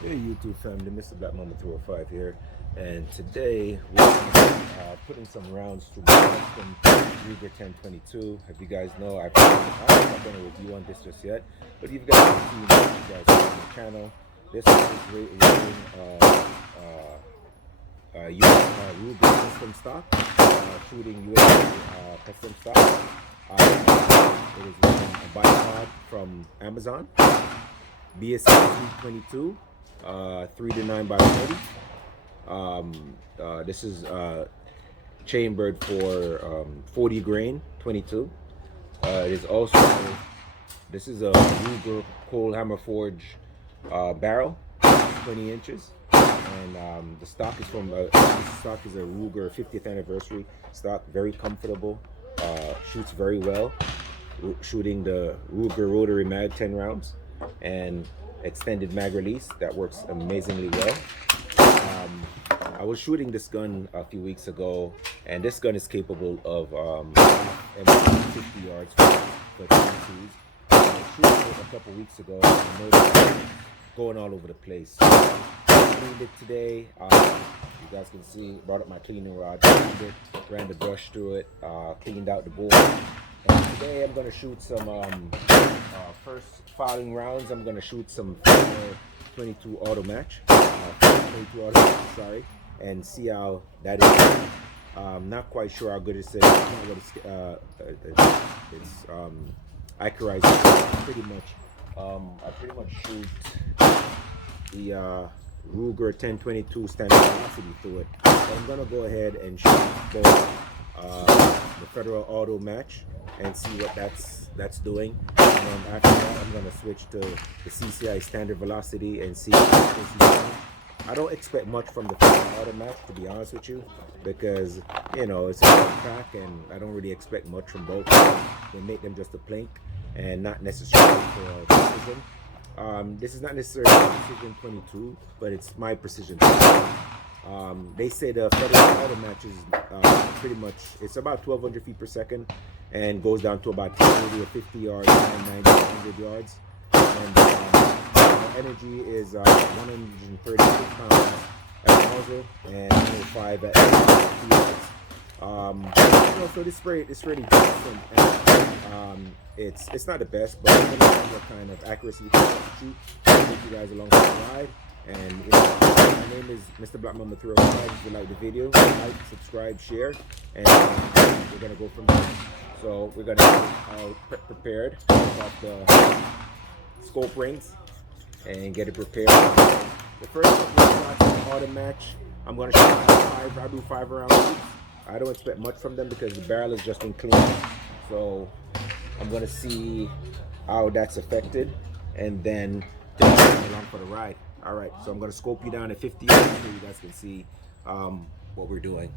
Hey YouTube family, Mr. Black Mama 305 here, and today we're putting some rounds through my custom Ruger 1022. As you guys know, I've not done a review on this just yet, but if you guys can see, you guys on the channel, this is rating US Ruger custom stock, shooting US custom stock. It is a bipod from Amazon, BSC 322. 3 to 9 by 40. This is chambered for 40 grain 22. It is also, this is a Ruger cold hammer forge barrel, 20 inches, and the stock is from this stock is a Ruger 50th anniversary stock. Very comfortable, shoots very well, shooting the Ruger rotary mag 10 rounds and extended mag release that works amazingly well. I was shooting this gun a few weeks ago, and this gun is capable of 50 yards for 22s. I was shooting it a couple weeks ago, and I noticed it going all over the place. I cleaned it today. You guys can see, brought up my cleaning rod, cleaned it, ran the brush through it, cleaned out the board. And today I'm going to shoot some first filing rounds. I'm going to shoot some 22 auto match, 22 auto match, sorry, and see how that is. Not quite sure how good it is. It's accurized pretty much. I pretty much shoot the Ruger 1022 standard velocity through it. So I'm going to go ahead and shoot both the Federal Auto Match and see what that's doing. And after that, I'm going to switch to the CCI standard velocity and see what this is doing. I don't expect much from the Federal Auto Match, to be honest with you, because, you know, it's a pack and I don't really expect much from both. They make them just a plink and not necessarily for precision. This is not necessarily precision 22, but it's my precision. They say the Federal Auto Match is pretty much, it's about 1,200 feet per second and goes down to about 40 or 50 yards and 90 100 yards. And the energy is 136 pounds at the muzzle and 105 at the yards. So this spray is really decent. And, it's not the best, but I'm gonna see what kind of accuracy we can shoot. I'll take you guys along for the ride. And you know, my name is Mr. Black Mama 305. If you like the video, like, subscribe, share, and we're gonna go from there. So we're gonna get all prepared, take off the scope rings, and get it prepared. The first one is the auto match. I'm gonna shoot I do 5 round shoots. I don't expect much from them because the barrel has just been cleaned. So I'm gonna see how that's affected, and then take you along for the ride. All right, so I'm gonna scope you down at 50 so you guys can see what we're doing.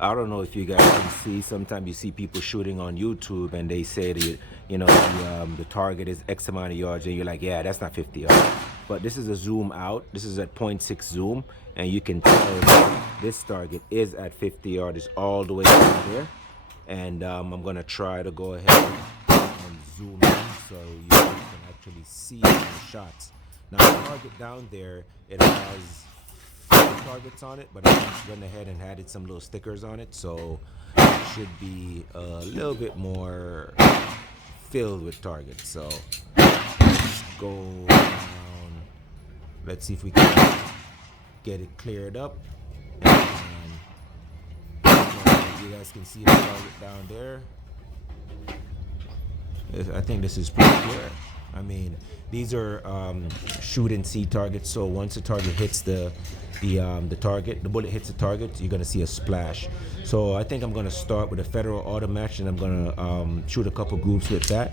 I don't know if you guys can see, sometimes you see people shooting on YouTube and they say that, you know, the target is X amount of yards, and you're like, yeah, that's not 50 yards. But this is a zoom out. This is at 0.6 zoom, and you can tell that this target is at 50 yards. It's all the way down there. And I'm gonna try to go ahead and zoom in so you can actually see the shots. Now the target down there, it has targets on it, but I went ahead and added some little stickers on it, so it should be a little bit more filled with targets. So let's go down. Let's see if we can get it cleared up. And you guys can see the target down there. I think this is pretty clear. I mean, these are shoot and see targets. So once the target hits the target, the bullet hits the target, you're gonna see a splash. So I think I'm gonna start with a Federal Auto Match, and I'm gonna shoot a couple groups with that,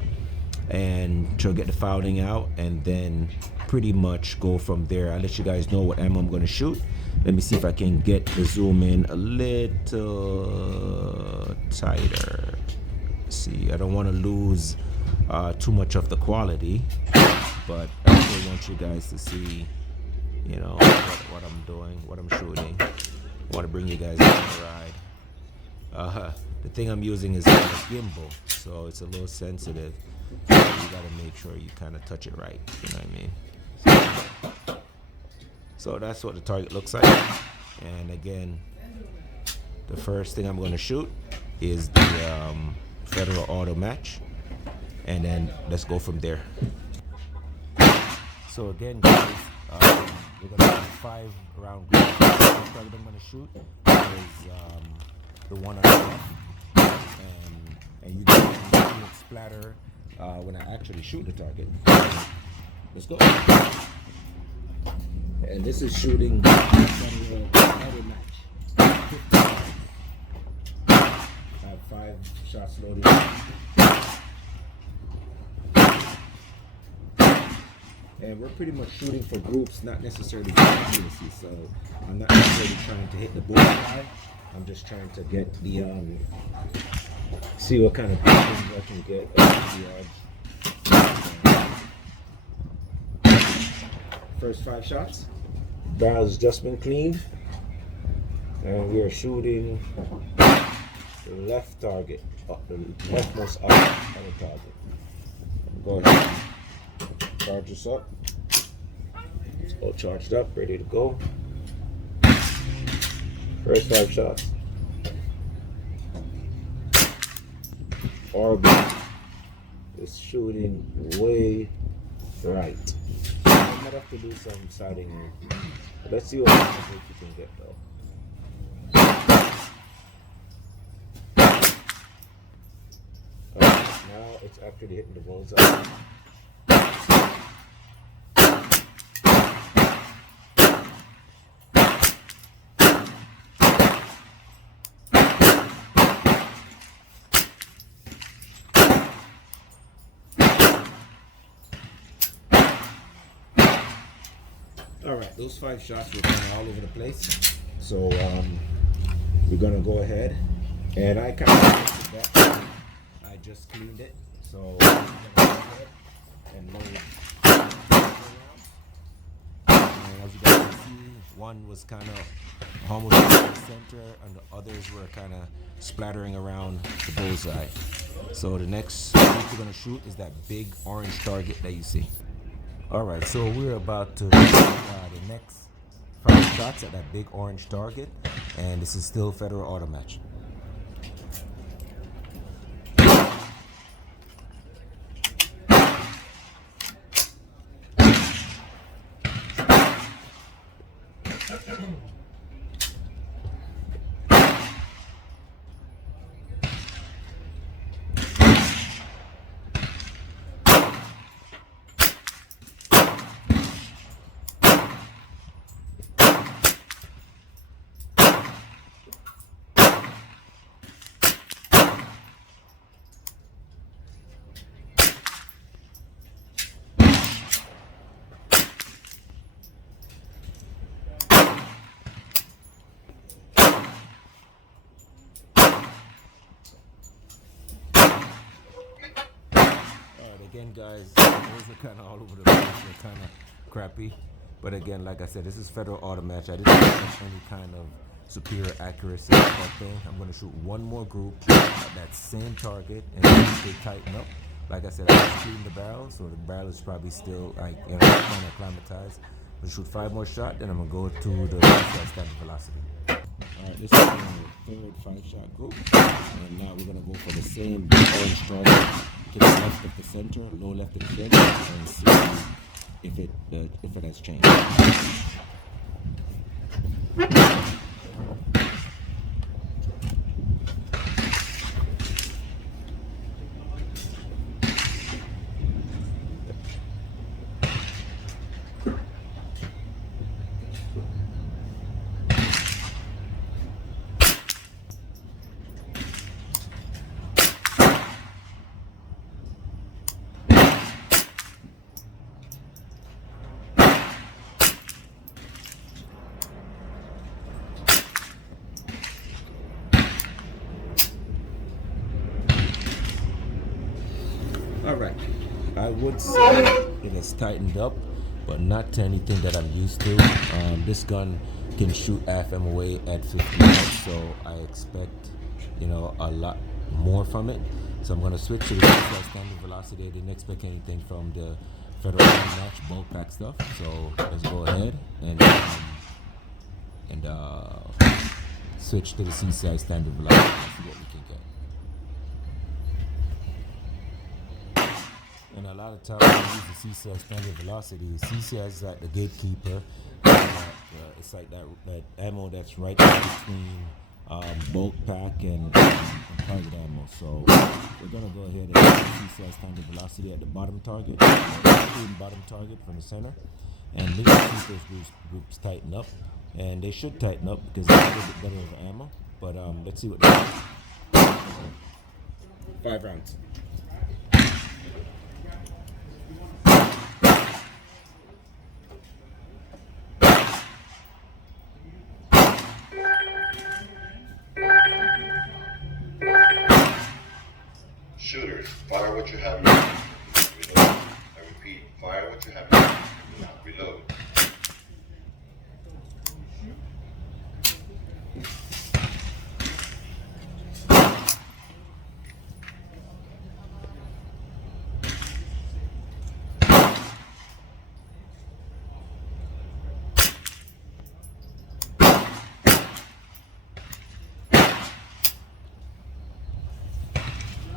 and try to get the fouling out, and then pretty much go from there. I'll let you guys know what ammo I'm gonna shoot. Let me see if I can get the zoom in a little tighter. See, I don't want to lose too much of the quality, but I still want you guys to see, you know, what I'm doing, what I'm shooting. I want to bring you guys on the ride. The thing I'm using is a gimbal, so it's a little sensitive. So you gotta make sure you kind of touch it right. You know what I mean? So that's what the target looks like. And again, the first thing I'm going to shoot is the Federal Auto Match, and then let's go from there. So again, guys, we're going to have 5 round group. The first target I'm going to shoot is the one on the left, and you can see it splatter when I actually shoot the target. Let's go. And this is shooting Federal Auto Match. I have 5 shots loaded. And we're pretty much shooting for groups, not necessarily for accuracy. So I'm not necessarily trying to hit the bullseye. I'm just trying to get the see what kind of distance I can get the first 5 shots. Barrel has just been cleaned, and we are shooting the left target, the leftmost eye on the target. Go ahead, charge this up. It's all charged up, ready to go. First 5 shots. Orbit is shooting way right. I might have to do some sighting here. But let's see what you can get though. Now it's actually hitting the bullseye. Alright, those 5 shots were kind of all over the place. So we're gonna go ahead, and I kind of mixed it back. I just cleaned it. So I'm gonna go ahead and load it around. And as you guys can see, one was kind of almost in the center, and the others were kind of splattering around the bullseye. So the next group we're gonna shoot is that big orange target that you see. Alright, so we're about to the next 5 shots at that big orange target, and this is still Federal Auto Match. Again, guys, those are kind of all over the place. They're kind of crappy. But again, like I said, this is Federal Auto Match. I didn't have any kind of superior accuracy with that thing. I'm going to shoot one more group at that same target, and they tighten up. Like I said, I just cleaned the barrel, so the barrel is probably still like, you know, kind of acclimatized. I'm going to shoot 5 more shots, then I'm going to go to the standard velocity. Alright, this is our third 5-shot group, and now we're going to go for the same orange target. To the left of the center, low left of the center, and see if it has changed. Alright, I would say it has tightened up, but not to anything that I'm used to. This gun can shoot AFM away at 50 yards, so I expect a lot more from it. So I'm going to switch to the CCI standard velocity. I didn't expect anything from the Federal Match bulk pack stuff. So let's go ahead and switch to the CCI standard velocity and see what we can get. And a lot of times when we use the CCI standard velocity, CCI is like the gatekeeper. It's like that ammo that's right between bulk pack and target ammo. So we're gonna go ahead and use the CCI standard velocity at the bottom target, bottom target from the center, and let's see if those groups tighten up. And they should tighten up because it's a little bit better of ammo. But let's see what they do. 5 rounds. Shooters, fire what you have now. Reload. I repeat, fire what you have now. Reload.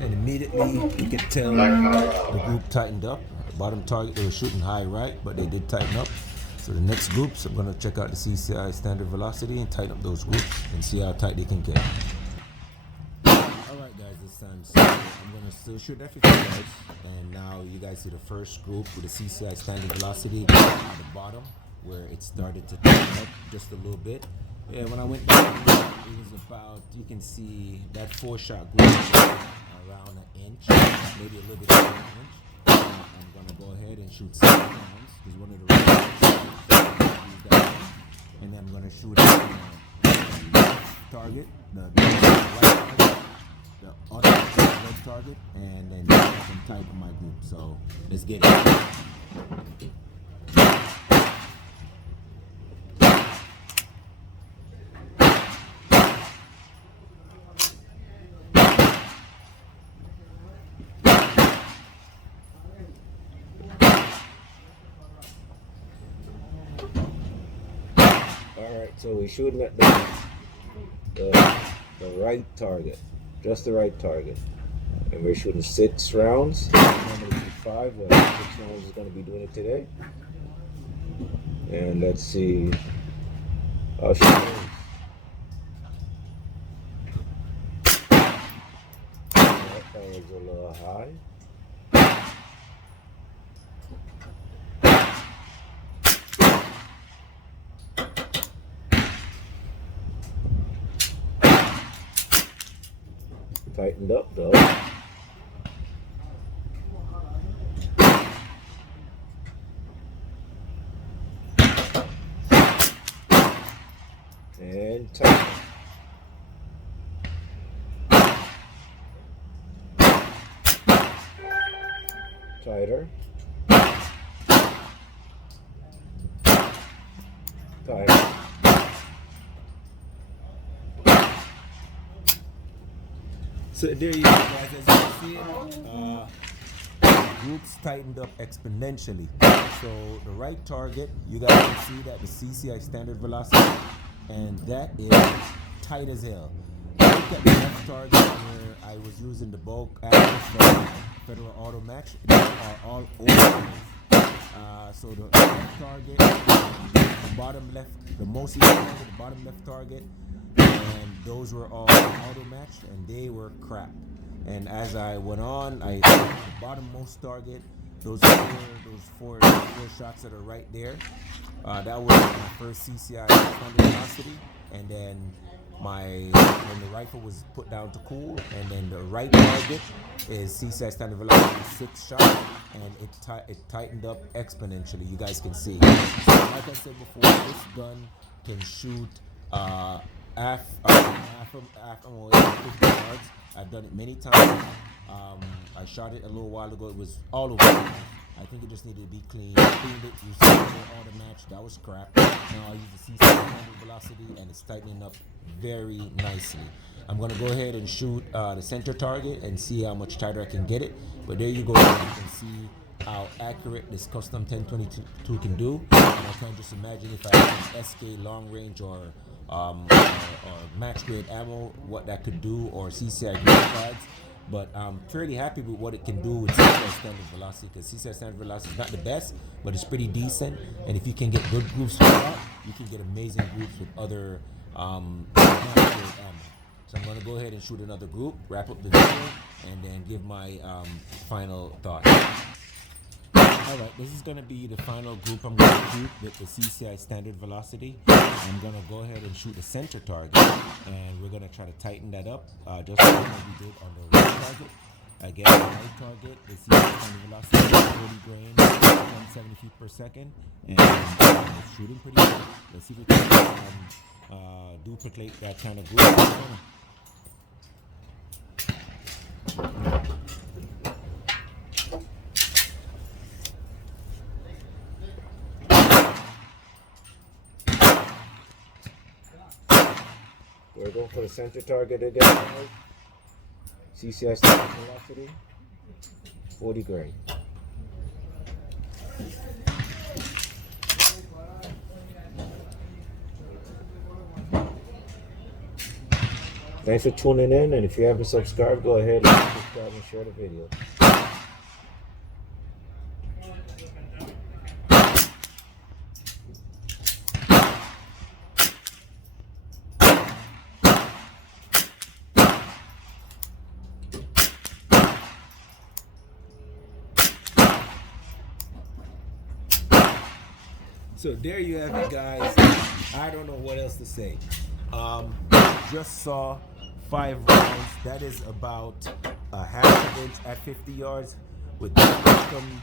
And immediately you could tell the group tightened up. Bottom target, they were shooting high right, but they did tighten up. So the next groups, I'm going to check out the CCI standard velocity and tighten up those groups and see how tight they can get. Alright guys, this time so I'm going to still shoot at 50 yards. And now you guys see the first group with the CCI standard velocity at the bottom where it started to tighten up just a little bit. Yeah, when I went down, it was about, you can see that 4-shot group around an inch, maybe a little bit over an inch. I'm going to go ahead and shoot 7 rounds because one of the rounds use that one. And then I'm going to shoot at the left target, the right target, the other red target, and then I can tighten my group. So let's get it. Alright, so we're shooting at the right target, just the right target. And we're shooting 6 rounds. Normally do 5, but 6 rounds is going to be doing it today. And let's see how she goes. That was a little high. Tightened up though. And tighten. Tighter. Tighter. So there you go, guys. As you can see, groups tightened up exponentially. So the right target, you guys can see that the CCI standard velocity, and that is tight as hell. Look at the left target where I was using the bulk ammo from Federal Auto Match. They are all over. So the left target, the bottom left, the most left target, the bottom left target, and those were all auto matched and they were crap. And as I went on, I the bottommost target, those four shots that are right there, that was my first CCI standard velocity. And then when the rifle was put down to cool, and then the right target is CCI standard velocity 6 shots, and it tightened up exponentially. You guys can see. So like I said before, this gun can shoot half 50 yards. I've done it many times. I shot it a little while ago. It was all over. I think it just needed to be cleaned. Cleaned it, used all the match. That was crap. Now I use the CCI standard velocity, and it's tightening up very nicely. I'm gonna go ahead and shoot the center target and see how much tighter I can get it. But there you go. You can see how accurate this custom 1022 can do. And I can just imagine if I had an SK long range or match grade ammo, what that could do, or CCI green flags. But I'm fairly happy with what it can do with CCI standard velocity, because CCI standard velocity is not the best, but it's pretty decent. And if you can get good groups with that, you can get amazing groups with other match grade ammo. So I'm going to go ahead and shoot another group, wrap up the video, and then give my final thoughts. Alright, this is going to be the final group I'm going to shoot with the CCI standard velocity. I'm going to go ahead and shoot the center target, and we're going to try to tighten that up just like we did on the right target. Again, the right target, the CCI standard velocity is 40 grains, 170 feet per second, and it's shooting pretty good. Let's see if we can duplicate that kind of group. We're going for the center target again. CCI standard velocity, 40 grain. Thanks for tuning in, and if you haven't subscribed, go ahead and subscribe and share the video. So there you have it, guys. I don't know what else to say. Just saw 5 rounds. That is about a half an inch at 50 yards with the custom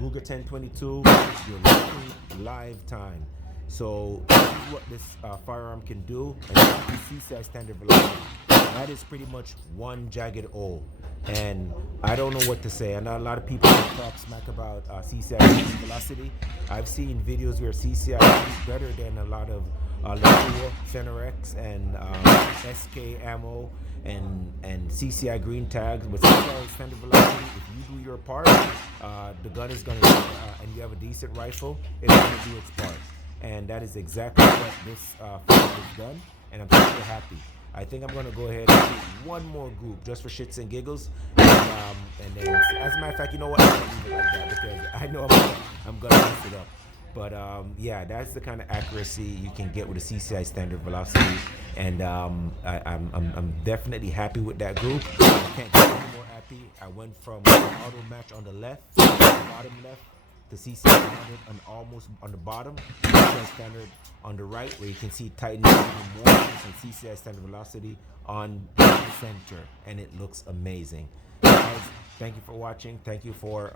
Ruger 1022. You're looking live time. So this is what this firearm can do, and CCI standard velocity. That is pretty much one jagged O. And I don't know what to say. I know a lot of people talk smack about CCI velocity. I've seen videos where CCI is better than a lot of Lenovo, Cenerex, and SK ammo and CCI green tags. But CCI standard velocity, if you do your part, the gun is going to, and you have a decent rifle, it's going to do its part. And that is exactly what this firearm has done, and I'm super happy. I think I'm gonna go ahead and shoot one more group just for shits and giggles, and then, as a matter of fact, you know what? I'm gonna leave it like that because I know I'm gonna mess it up. But yeah, that's the kind of accuracy you can get with a CCI standard velocity, and I'm definitely happy with that group. I can't get any more happy. I went from auto match on the left, bottom left, to CCI standard on almost on the bottom, CCI standard on the right, where you can see tightening even more, and CCI standard velocity on the center, and it looks amazing. Guys, thank you for watching. Thank you for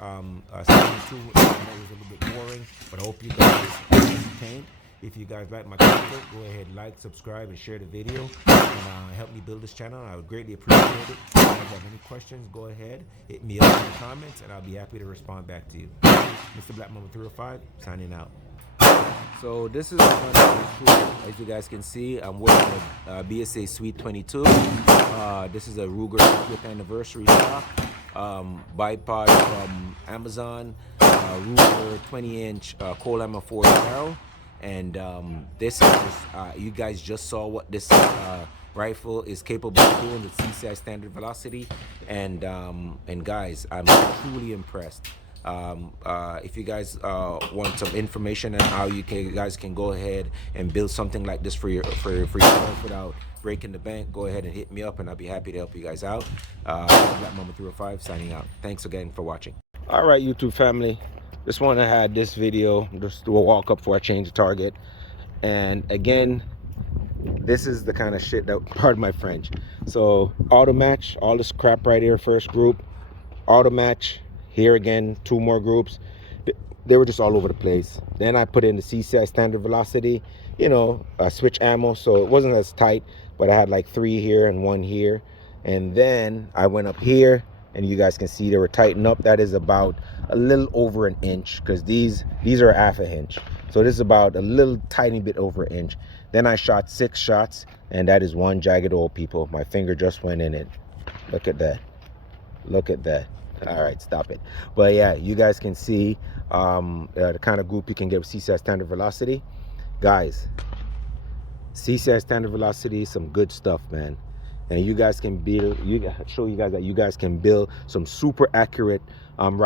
staying tuned. I know it was a little bit boring, but I hope you guys entertained. If you guys like my content, go ahead, like, subscribe, and share the video, and help me build this channel. I would greatly appreciate it. If you guys have any questions, go ahead, hit me up in the comments, and I'll be happy to respond back to you. Mr. Black Mama 305, signing out. So this is the gun that as you guys can see, I'm working with BSA Sweet 22. This is a Ruger 50th anniversary stock, bipod from Amazon, Ruger 20-inch Cole Ammo 4 barrel. And this is just, you guys just saw what this rifle is capable of doing with CCI standard velocity, and guys, I'm truly impressed. If you guys want some information on how you guys can go ahead and build something like this for yourself without breaking the bank, go ahead and hit me up, and I'll be happy to help you guys out. Black Mama 305 signing out. Thanks again for watching. All right, YouTube family. Just want to have this video, just do a walk up before I change the target. And again, this is the kind of shit that, pardon my French. So auto match, all this crap right here, first group, auto match, here again, 2 more groups. They were just all over the place. Then I put in the CCI standard velocity, you know, switch ammo, so it wasn't as tight, but I had like 3 here and 1 here. And then I went up here, and you guys can see they were tightened up. That is about a little over an inch, because these are half an inch. So this is about a little tiny bit over an inch. Then I shot 6 shots, and that is one jagged hole, people. My finger just went in it. Look at that. Look at that. All right, stop it. But yeah, you guys can see the kind of group you can get with CCI standard velocity. Guys, CCI standard velocity is some good stuff, man. And you guys can build, show you guys that you guys can build some super accurate